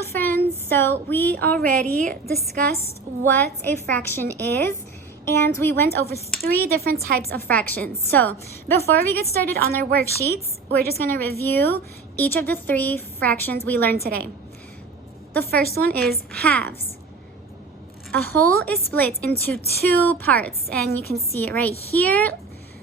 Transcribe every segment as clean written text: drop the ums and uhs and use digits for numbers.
Hello friends, so we already discussed what a fraction is and we went over 3 different types of fractions. So before we get started on our worksheets, we're just going to review each of the 3 fractions we learned today. The first one is halves. A whole is split into 2 parts and you can see it right here,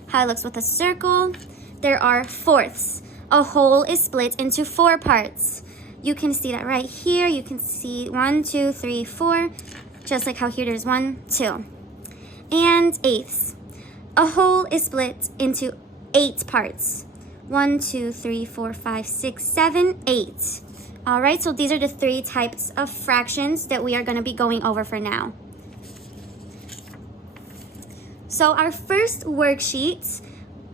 how it looks with a circle. There are fourths. A whole is split into 4 parts. You can see that right here. You can see 1, 2, 3, 4, just like how here there's 1, 2. And eighths. A whole is split into 8 parts. 1, 2, 3, 4, 5, 6, 7, 8. All right, so these are the 3 types of fractions that we are going to be going over for now. So our first worksheet,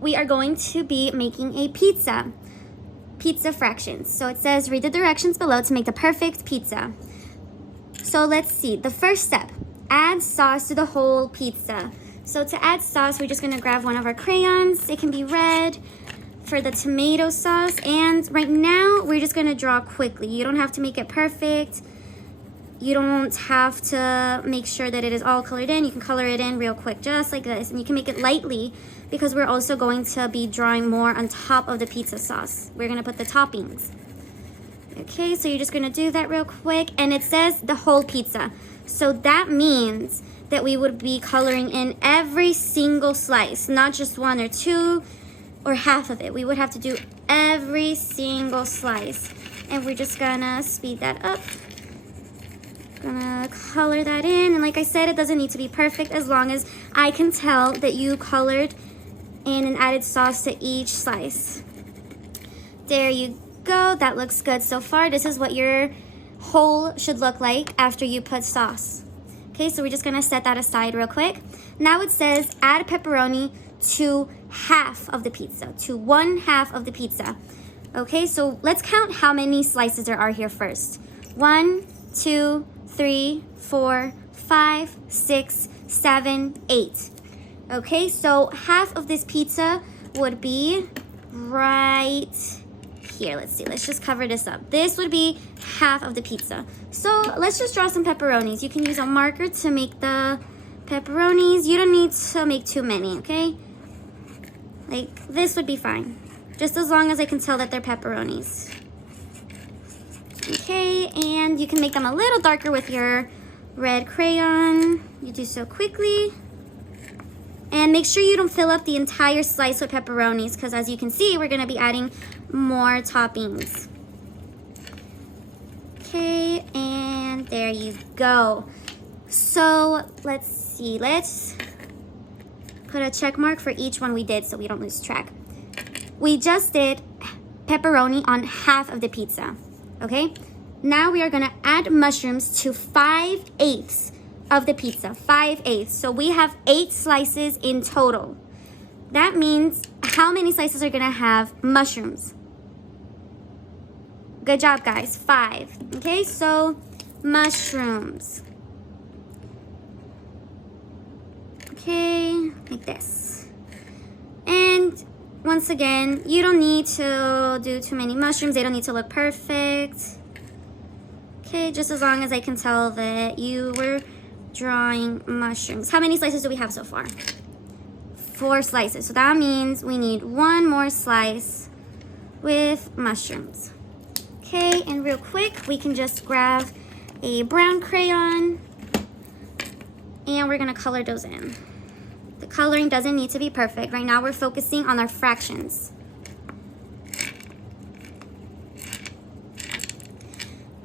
we are going to be making a pizza fractions. So it says, read the directions below to make the perfect pizza. So let's see. The first step, add sauce to the whole pizza. So to add sauce, we're just going to grab one of our crayons. It can be red for the tomato sauce. And right now, we're just going to draw quickly. You don't have to make it perfect. You don't have to make sure that it is all colored in. You can color it in real quick, just like this. And you can make it lightly because we're also going to be drawing more on top of the pizza sauce. We're going to put the toppings. Okay, so you're just going to do that real quick. And it says the whole pizza. So that means that we would be coloring in every single slice, not just 1 or 2 or half of it. We would have to do every single slice. And we're just going to speed that up. Gonna color that in, and like I said, it doesn't need to be perfect as long as I can tell that you colored in and added sauce to each slice. There you go. That looks good so far. This is what your whole should look like after you put sauce. Okay, so we're just gonna set that aside real quick. Now it says add pepperoni to half of the pizza, to 1/2 of the pizza. Okay, so let's count how many slices there are here first. 1, 2, 3, 4, 5, 6, 7, 8. Okay, so half of this pizza would be right here. Let's see, let's just cover this up. This would be half of the pizza. So let's just draw some pepperonis. You can use a marker to make the pepperonis. You don't need to make too many, okay? Like this would be fine. Just as long as I can tell that they're pepperonis. Okay, and you can make them a little darker with your red crayon. You do so quickly. And make sure you don't fill up the entire slice with pepperonis because as you can see, we're going to be adding more toppings. Okay, and there you go. So let's see, let's put a check mark for each one we did so we don't lose track. We just did pepperoni on half of the pizza. Okay, now we are going to add mushrooms to 5/8 of the pizza, 5/8. So we have 8 slices in total. That means how many slices are going to have mushrooms? Good job, guys, 5. Okay, so mushrooms. Okay, like this. And once again, you don't need to do too many mushrooms. They don't need to look perfect. Okay, just as long as I can tell that you were drawing mushrooms. How many slices do we have so far? 4 slices. So that means we need 1 more slice with mushrooms. Okay, and real quick, we can just grab a brown crayon and we're gonna color those in. The coloring doesn't need to be perfect. Right now we're focusing on our fractions.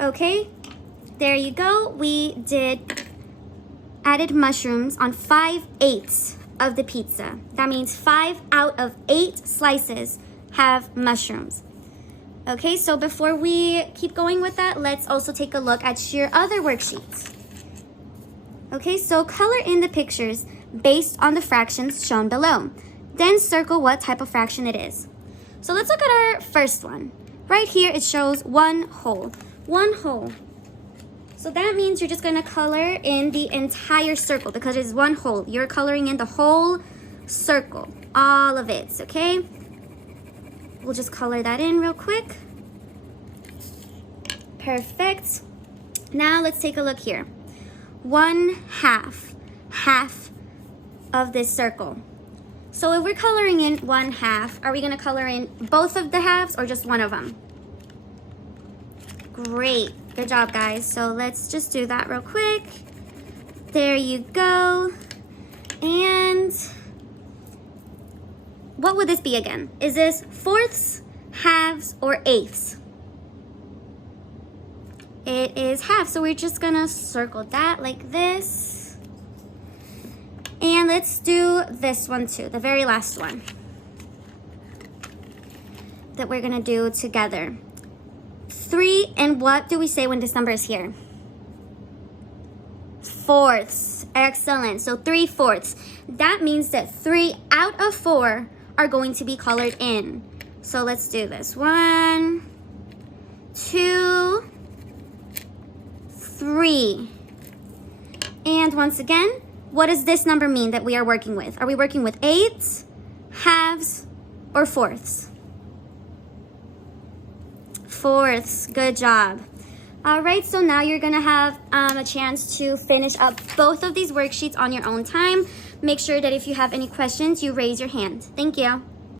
Okay, there you go. We added mushrooms on 5/8 of the pizza. That means 5 out of 8 slices have mushrooms. Okay, so before we keep going with that, let's also take a look at your other worksheets. Okay, so color in the pictures based on the fractions shown below. Then circle what type of fraction it is. So let's look at our first one. Right here it shows 1 whole. 1 whole. So that means you're just going to color in the entire circle because it's 1 whole. You're coloring in the whole circle. All of it, okay? We'll just color that in real quick. Perfect. Now let's take a look here. 1/2, half of this circle. So if we're coloring in 1/2, are we gonna color in both of the halves or just one of them? Great, good job guys. So let's just do that real quick. There you go. And what would this be again? Is this fourths, halves, or eighths? It is half, so we're just gonna circle that like this. And let's do this one too, the very last one that we're gonna do together. 3, and what do we say when this number is here? Fourths, excellent. So 3/4. That means that 3 out of 4 are going to be colored in. So let's do this. 1, 2, 3. And once again, what does this number mean that we are working with? Are we working with eighths, halves, or fourths? Fourths, good job. All right, so now you're gonna have a chance to finish up both of these worksheets on your own time. Make sure that if you have any questions, you raise your hand. Thank you.